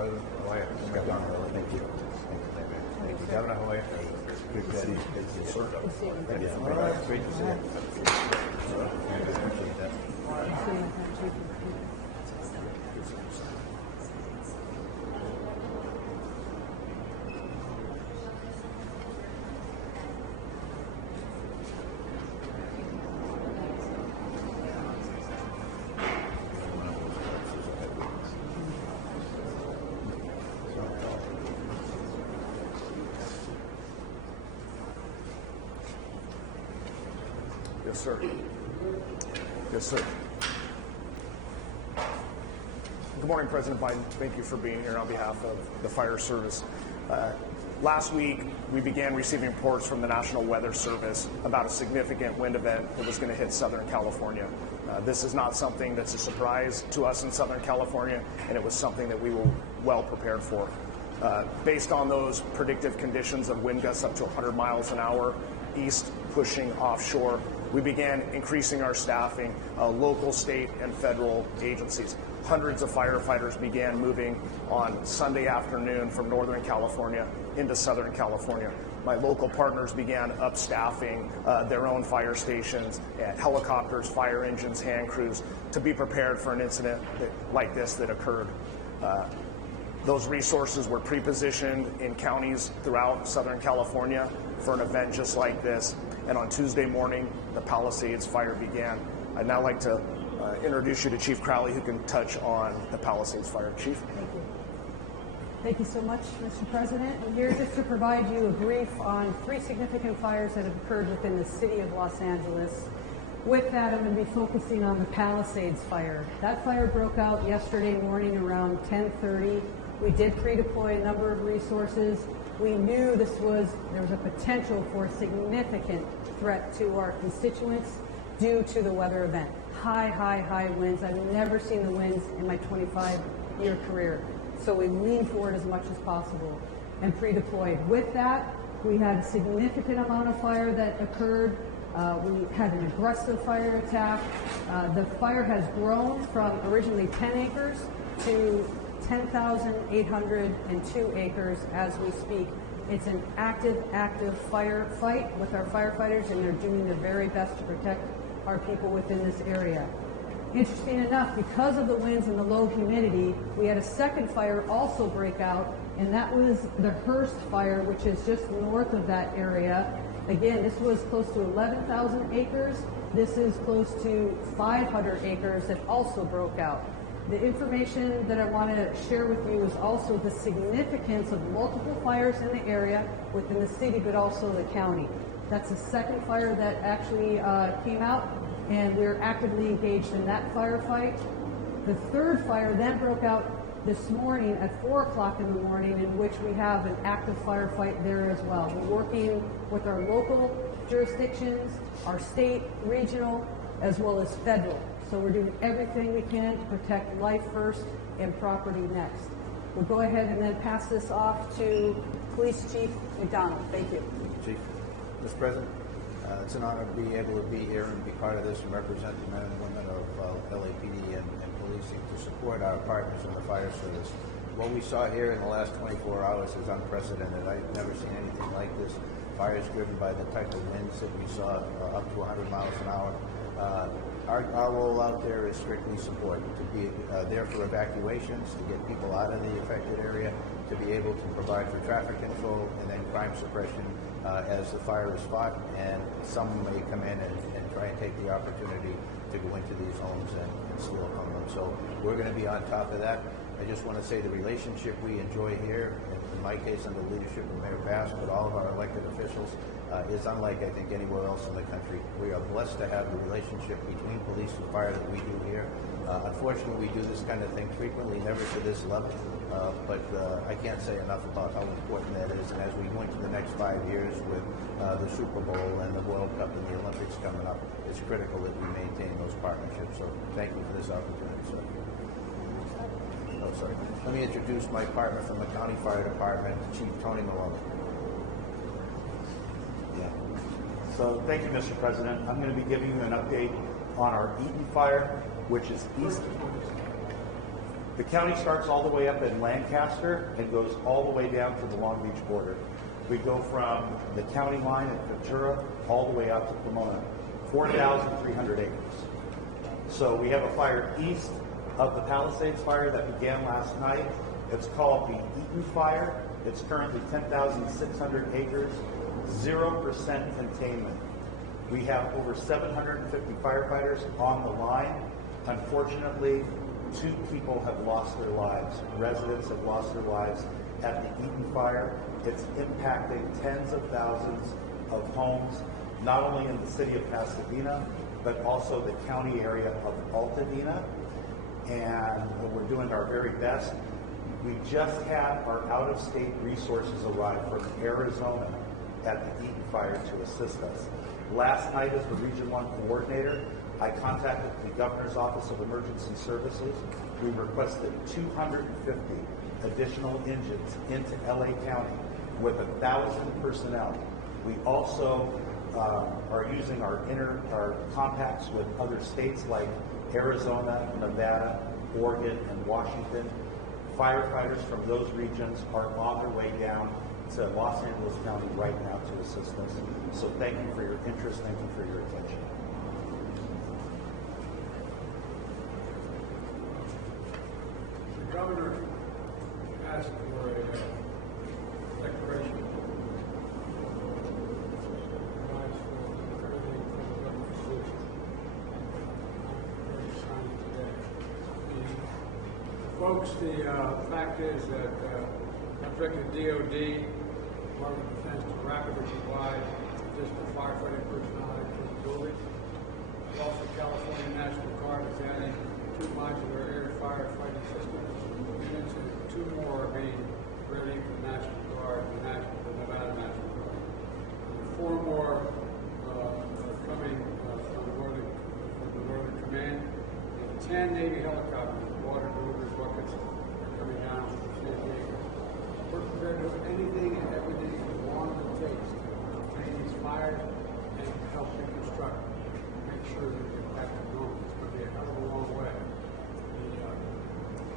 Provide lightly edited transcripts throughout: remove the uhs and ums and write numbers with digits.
President. How are you? Thank you. Thank you. Gavin, how are you? Good to see you. Good to see you, sir. Great to see you. I appreciate that. Yes, sir. Yes, sir. Good morning, President Biden. Thank you for being here on behalf of the fire service. Last week, we began receiving reports from the National Weather Service about a significant wind event that was going to hit Southern California. This is not something that's a surprise to us in Southern California, and it was something that we were well prepared for. Based on those predictive conditions of wind gusts up to 100 miles an hour, east pushing offshore, we began increasing our staffing, local, state, and federal agencies. Hundreds of firefighters began moving on Sunday afternoon from Northern California into Southern California. My local partners began upstaffing their own fire stations, helicopters, fire engines, hand crews, to be prepared for an incident like this that occurred. Those resources were pre-positioned in counties throughout Southern California for an event just like this. And on Tuesday morning, the Palisades fire began. I'd now like to introduce you to Chief Crowley, who can touch on the Palisades fire. Chief? Thank you. Thank you so much, Mr. President. I'm here just to provide you a brief on 3 significant fires that have occurred within the city of Los Angeles. With that, I'm going to be focusing on the Palisades fire. That fire broke out yesterday morning around 10:30. We did pre-deploy a number of resources. We knew there was a potential for a significant threat to our constituents due to the weather event. High winds. I've never seen the winds in my 25-year career. So we leaned forward as much as possible and pre-deployed. With that, we had a significant amount of fire that occurred. We had an aggressive fire attack. The fire has grown from originally 10 acres to 10,802 acres as we speak. It's an active firefight with our firefighters, and they're doing their very best to protect our people within this area. Interesting enough, because of the winds and the low humidity, we had a second fire also break out, and that was the Hearst fire, which is just north of that area. Again, this was close to 11,000 acres. This is close to 500 acres that also broke out. The information that I want to share with you is also the significance of multiple fires in the area within the city, but also the county. That's the second fire that actually came out, and we're actively engaged in that firefight. The third fire then broke out this morning at 4 o'clock in the morning, in which we have an active firefight there as well. We're working with our local jurisdictions, our state, regional, as well as federal. So we're doing everything we can to protect life first and property next. We'll go ahead and then pass this off to Police Chief McDonald. Thank you. Thank you, Chief. Mr. President, it's an honor to be able to be here and be part of this and represent the men and women of LAPD and policing to support our partners in the fire service. What we saw here in the last 24 hours is unprecedented. I've never seen anything like this. Fires driven by the type of winds that we saw up to 100 miles an hour. Our role out there is strictly support, to be there for evacuations, to get people out of the affected area, to be able to provide for traffic control and then crime suppression as the fire is fought, and some may come in and try and take the opportunity to go into these homes and steal from them. So we're going to be on top of that. I just want to say the relationship we enjoy here, in my case under the leadership of Mayor Bass, with all of our elected officials, is unlike, I think, anywhere else in the country. We are blessed to have the relationship between police and fire that we do here. Unfortunately, we do this kind of thing frequently, never to this level, but I can't say enough about how important that is. And as we go into the next 5 years with the Super Bowl and the World Cup and the Olympics coming up, it's critical that we maintain those partnerships. So thank you for this opportunity, sir. Oh, sorry. Let me introduce my partner from the County Fire Department, Chief Tony Maloney. So thank you, Mr. President. I'm going to be giving you an update on our Eaton fire, which is east. The county starts all the way up in Lancaster and goes all the way down to the Long Beach border. We go from the county line at Ventura all the way out to Pomona, 4,300 acres. So we have a fire east of the Palisades fire that began last night. It's called the Eaton Fire. It's currently 10,600 acres, 0% containment. We have over 750 firefighters on the line. Unfortunately, 2 people have lost their lives. Residents have lost their lives at the Eaton Fire. It's impacting tens of thousands of homes, not only in the city of Pasadena, but also the county area of Altadena. And we're doing our very best. We just had our out-of-state resources arrive from Arizona at the Eaton Fire to assist us. Last night, as the Region 1 coordinator, I contacted the Governor's Office of Emergency Services. We requested 250 additional engines into LA County with 1,000 personnel. We also are using our compacts with other states like Arizona, Nevada, Oregon, and Washington. Firefighters from those regions are on their way down to Los Angeles County right now to assist us. So thank you for your interest. Thank you for your attention. The governor asked for a declaration. Provides for everything from the governor's solution. We're signing today. Folks, the fact is that I've directed DOD, Department of Defense, to rapidly provide additional firefighting personnel and capabilities. Also, California National Guard is adding 2 modular air firefighting systems. Units and 2 more are being ready for the National Guard and the Nevada National Guard. And 4 more are coming from the Northern Command. And 10 Navy helicopters, water movers, buckets, are coming down from San Diego. We're prepared to do anything and everything as long as it takes to contain these fires and help reconstruct. Make sure that we get back to normal. It's going to be a hell of a long way.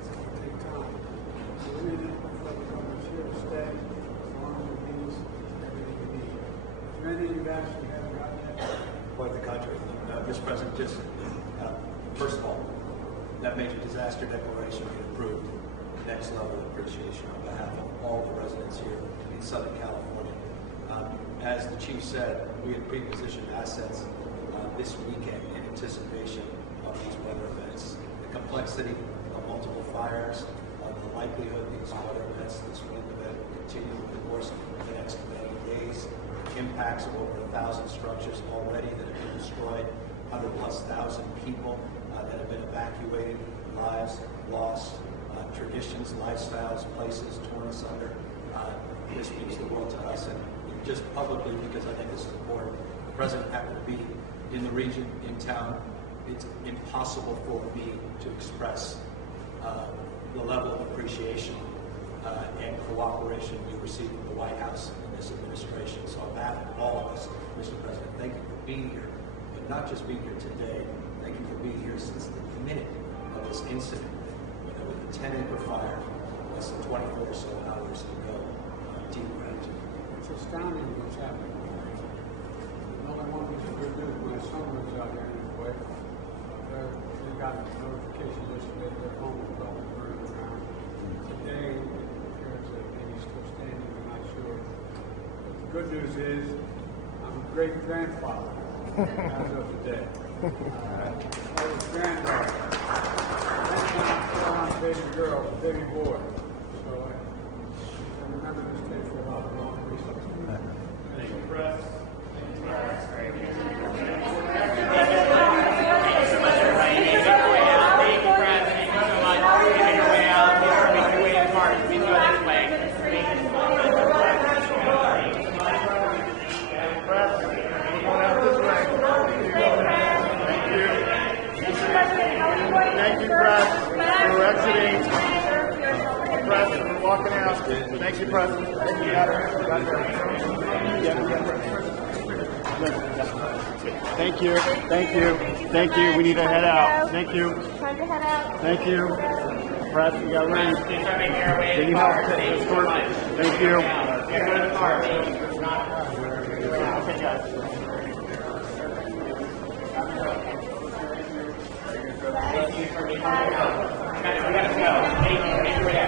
It's going to take time. So we need to look for the government's here to stay as long as it needs everything we need. As many of you actually haven't gotten that. Quite the contrary. Mr. President, just first of all, that major disaster declaration we approved. Next level of appreciation on behalf of all the residents here in Southern California. As the Chief said, we had pre-positioned assets this weekend in anticipation of these weather events. The complexity of multiple fires, the likelihood these weather events, this wind event will continue over the course of the next many days, impacts of over 1,000 structures already that have been destroyed, 100,000+ people that have been evacuated, lives lost, traditions, lifestyles, places torn asunder. This means the world to us, and just publicly, because I think this is important, the President happened to be in the region, in town. It's impossible for me to express the level of appreciation and cooperation we received from the White House and this administration. So on behalf of all of us, Mr. President, thank you for being here, but not just being here today. Thank you for being here since the minute of this incident. With a 10-acre fire less than 24 or so hours ago. Deep gratitude. It's astounding what's happening. The only one piece of good news, my son lives out here anyway. They got a notification yesterday their home was well burned around. Today, it appears that maybe still standing, I'm not sure. But the good news is, I'm a great-grandfather as of today. I was granddaughter. Baby girl, baby boy. So I remember this day for a long reason. Thank you, press. Thank you, press. Thank you so much, everybody. Make your way out. Thank you, press. Thank you so much. Make your way out. Make your way to the park. Please go this way. Thank you. Press. Going out this way. Thank you. Thank you, press. We're exiting. Press, we're walking out. Thank you, press. Thank you. Thank you. Thank you. We need to head out. Thank you. Time to head out. Thank you. press. You got room. Can you help take this court? Thank you. Okay, guys. Thank you for me coming out. We gotta go. Thank you.